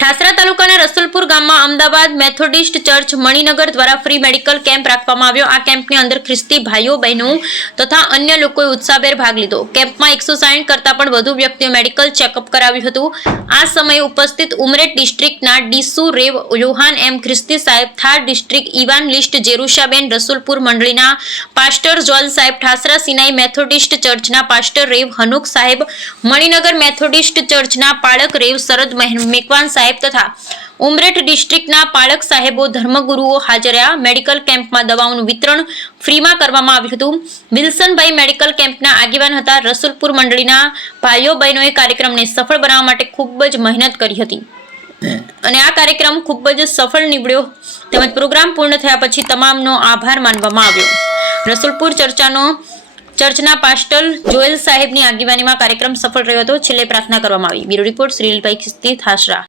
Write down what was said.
ઠાસરા તાલુકાના રસુલપુર ગામમાં Ahmedabad Methodist church Maninagar દ્વારા ફ્રી મેડિકલ કેમ્પ રાખવામાં આવ્યો. આ કેમ્પની અંદર ખ્રિસ્તી ભાઈઓ, બહેનો તથા અન્ય લોકોએ ઉત્સાહભેર ભાગ લીધો. કેમ્પમાં એકસો સાઠ કરતાં પણ વધુ વ્યક્તિઓ મેડિકલ ચેકઅપ કરાવ્યું હતું. આ સમયે ઉપસ્થિત ઉમરેઠ ડિસ્ટ્રિક્ટના ડીસુ રેવ યોહાન એમ ખ્રિસ્તી સાહેબ, Thar district evangelist જેરુશાબેન Rasulpur મંડળીના પાસ્ટર જોલ સાહેબ ઠાસરા સિનાઈ મેથોડિસ્ટ ચર્ચના પાસ્ટર રેવ હનુક સાહેબ, મણિનગર મેથોડિસ્ટ ચર્ચના પાળક રેવ શરદ મેકવાન મેકવાન સાહેબ તથા ઉમરેઠ ડિસ્ટ્રિક્ટના પાળક સાહેબો ધર્મગુરુઓ હાજર મેડિકલ કેમ્પમાં દવાઓનું વિતરણ ફ્રીમાં કરવામાં આવ્યું હતું. વિલ્સનભાઈ મેડિકલ કેમ્પના આગેવાન હતા. રસુલપુર મંડળીના ભાઈઓ બહેનોએ કાર્યક્રમને સફળ બનાવવા માટે ખૂબ જ મહેનત કરી હતી. અને આ કાર્યક્રમ ખૂબ જ સફળ નીવડ્યો. તેમજ પ્રોગ્રામ પૂર્ણ થયા પછી તમામનો આભાર માનવામાં આવ્યો. રસુલપુર ચર્ચાનો, ચર્ચના પાસ્ટલ જોએલ સાહેબની આગેવાનીમાં કાર્યક્રમ સફળ રહ્યો હતો. છેલ્લે પ્રાર્થના કરવામાં આવી. બ્યુરો રિપોર્ટ શ્રીલભાઈ ખિસ્તી થાસરા.